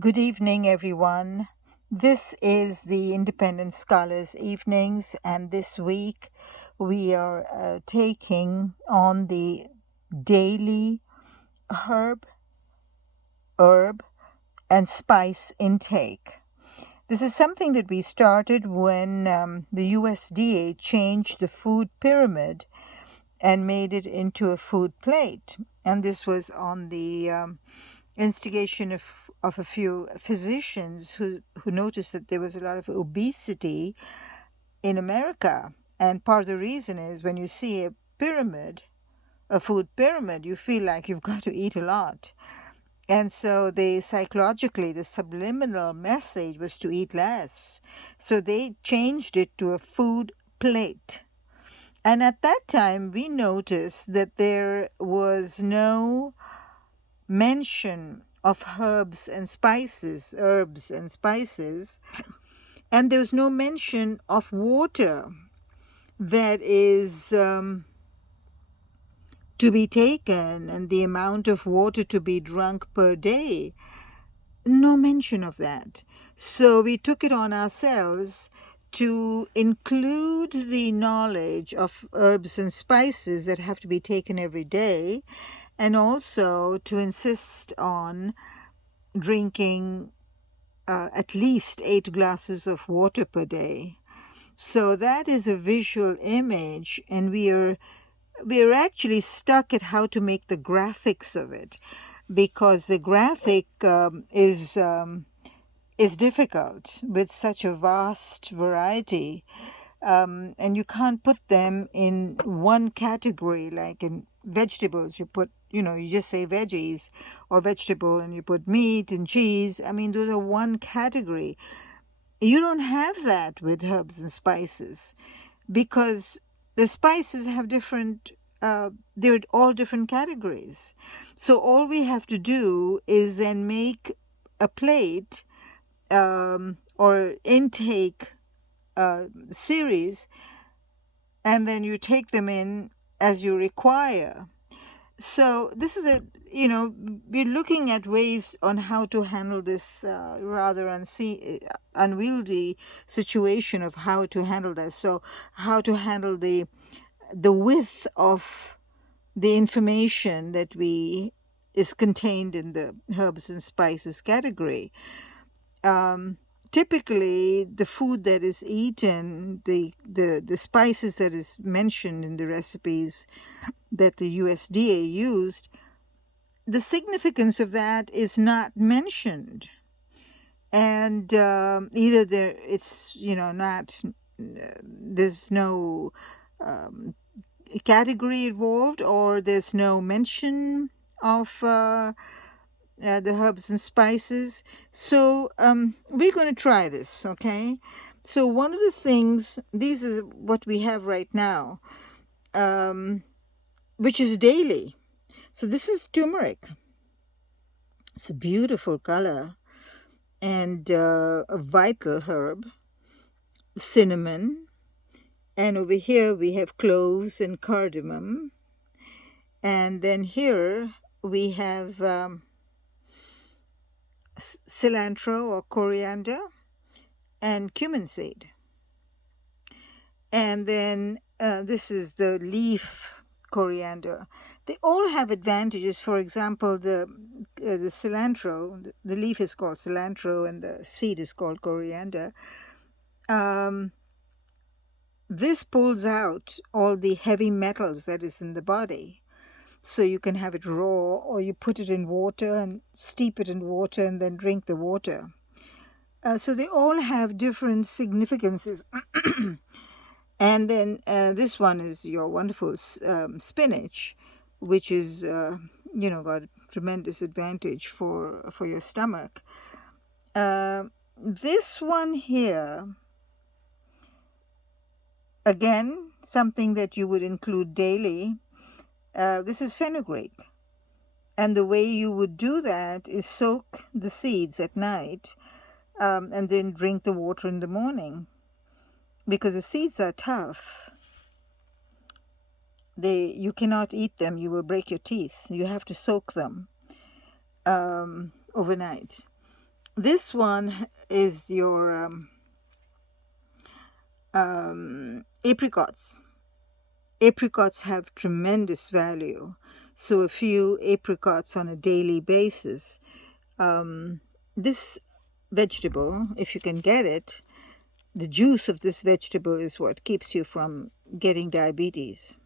Good evening, everyone. This is the Independent Scholars Evenings, and this week we are taking on the daily herb, herb, and spice intake. This is something that we started when the USDA changed the food pyramid and made it into a food plate. And this was on the instigation of a few physicians who noticed that there was a lot of obesity in America. And part of the reason is when you see a pyramid, a food pyramid, you feel like you've got to eat a lot. And so they psychologically, the subliminal message was to eat less. So they changed it to a food plate. And at that time, we noticed that there was no mention of herbs and spices, and there was no mention of water that is to be taken and the amount of water to be drunk per day. No mention of that. So we took it on ourselves to include the knowledge of herbs and spices that have to be taken every day, and also to insist on drinking at least 8 glasses of water per day. So that is a visual image, and we are actually stuck at how to make the graphics of it, because the graphic is difficult with such a vast variety, and you can't put them in one category. Like in vegetables, you put, you just say veggies or vegetable, and you put meat and cheese. I mean, those are one category. You don't have that with herbs and spices, because the spices have different, they're all different categories. So all we have to do is then make a plate or intake series, and then you take them in as you require. So this is we're looking at ways on how to handle this rather unwieldy situation of how to handle this. So how to handle the width of the information that we is contained in the herbs and spices category. Typically, the food that is eaten, the spices that is mentioned in the recipes that the USDA used, the significance of that is not mentioned. And either it's not, there's no category involved, or there's no mention of the herbs and spices. So we're going to try this, okay? So one of the things, these is what we have right now, which is daily. So this is turmeric. It's a beautiful color and a vital herb. Cinnamon, and over here we have cloves and cardamom, and then here we have cilantro or coriander and cumin seed. And then this is the leaf coriander. They all have advantages. For example, the cilantro, the leaf is called cilantro and the seed is called coriander. This pulls out all the heavy metals that is in the body. So you can have it raw, or you put it in water and steep it in water and then drink the water. So they all have different significances. And then this one is your wonderful spinach, which is got a tremendous advantage for your stomach. This one here, again, something that you would include daily. This is fenugreek. And the way you would do that is soak the seeds at night and then drink the water in the morning. Because the seeds are tough. You cannot eat them. You will break your teeth. You have to soak them overnight. This one is your apricots. Apricots have tremendous value. So a few apricots on a daily basis. This vegetable, if you can get it, the juice of this vegetable is what keeps you from getting diabetes.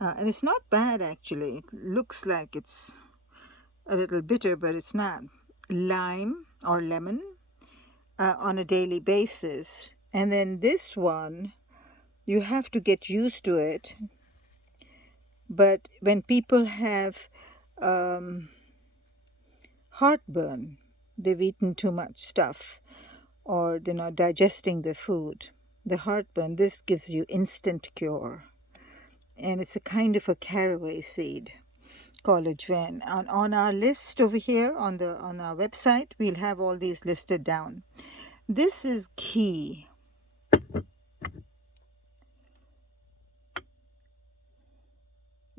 And it's not bad actually. It looks like it's a little bitter, but it's not. Lime or lemon on a daily basis. And then this one, you have to get used to it. But when people have heartburn, they've eaten too much stuff, or they're not digesting the food, the heartburn, this gives you instant cure. And it's a kind of a caraway seed called ajwain. On our list over here on our website, we'll have all these listed down. This is ghee.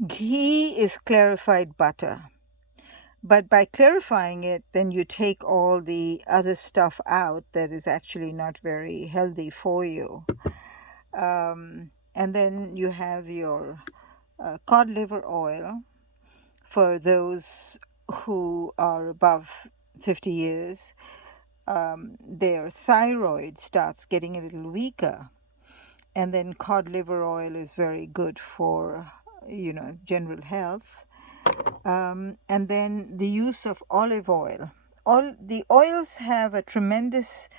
Ghee is clarified butter. But by clarifying it, then you take all the other stuff out that is actually not very healthy for you. And then you have your cod liver oil for those who are above 50 years. Their thyroid starts getting a little weaker. And then cod liver oil is very good for, general health. And then the use of olive oil. All the oils have a tremendous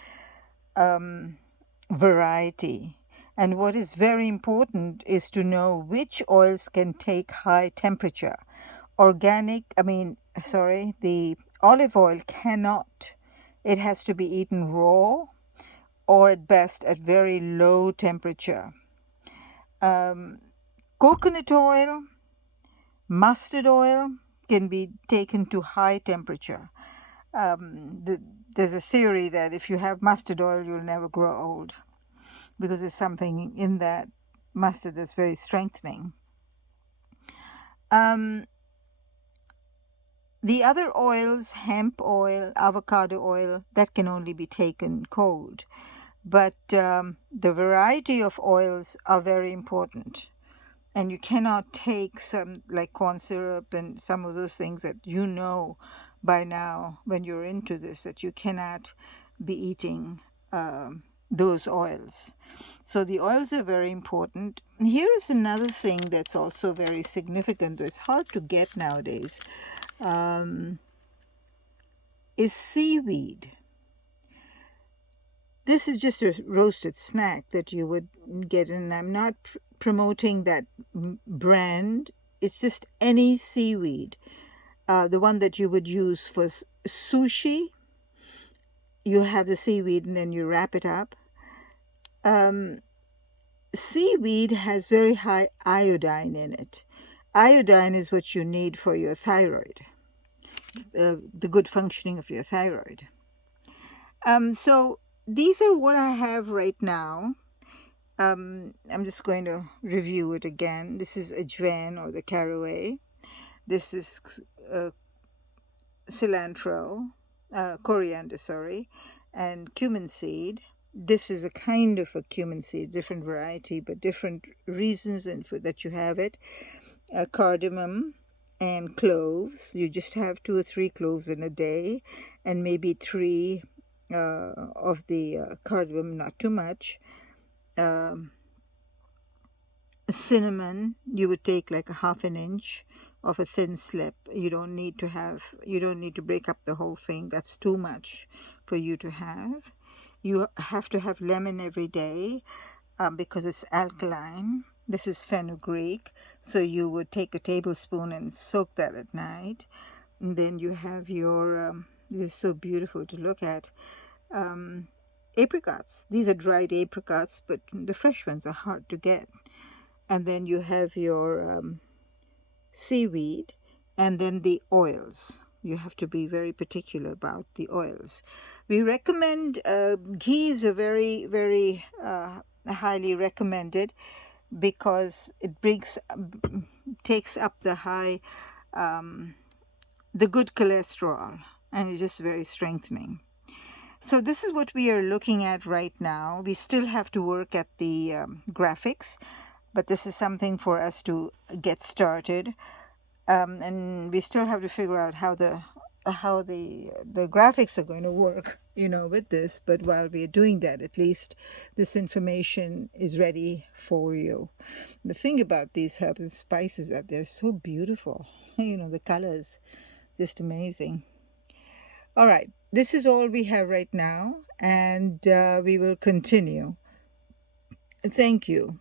variety. And what is very important is to know which oils can take high temperature. The olive oil cannot. It has to be eaten raw or at best at very low temperature. Coconut oil, mustard oil can be taken to high temperature. There's a theory that if you have mustard oil, you'll never grow old because there's something in that mustard that's very strengthening. The other oils, hemp oil, avocado oil, that can only be taken cold. But the variety of oils are very important. And you cannot take some like corn syrup and some of those things that you know by now when you're into this, that you cannot be eating those oils. So the oils are very important. Here is another thing that's also very significant. It's hard to get nowadays. Is seaweed. This is just a roasted snack that you would get, and I'm not promoting that brand. It's just any seaweed. The one that you would use for sushi. You have the seaweed and then you wrap it up. Seaweed has very high iodine in it. Iodine is what you need for your thyroid, the good functioning of your thyroid. So these are what I have right now. I'm just going to review it again. This is ajwain or the caraway. This is cilantro, coriander, and cumin seed. This is a kind of a cumin seed, different variety, but different reasons and for that you have it. Cardamom and cloves. You just have 2 or 3 cloves in a day, and maybe 3 of the cardamom, not too much. Cinnamon, you would take like a half an inch of a thin slip. You don't need to break up the whole thing. That's too much for you to have. You have to have lemon every day because it's alkaline. This is fenugreek, so you would take a tablespoon and soak that at night. And then you have your, this is so beautiful to look at, apricots. These are dried apricots, but the fresh ones are hard to get. And then you have your seaweed, and then the oils. You have to be very particular about the oils. We recommend ghees are very, very highly recommended because it takes up the good cholesterol, and it's just very strengthening. So this is what we are looking at right now. We still have to work at the graphics, but this is something for us to get started. And we still have to figure out how the graphics are going to work, with this. But while we're doing that, at least this information is ready for you. The thing about these herbs and spices that they're so beautiful. The colors, just amazing. All right, this is all we have right now, and we will continue. Thank you.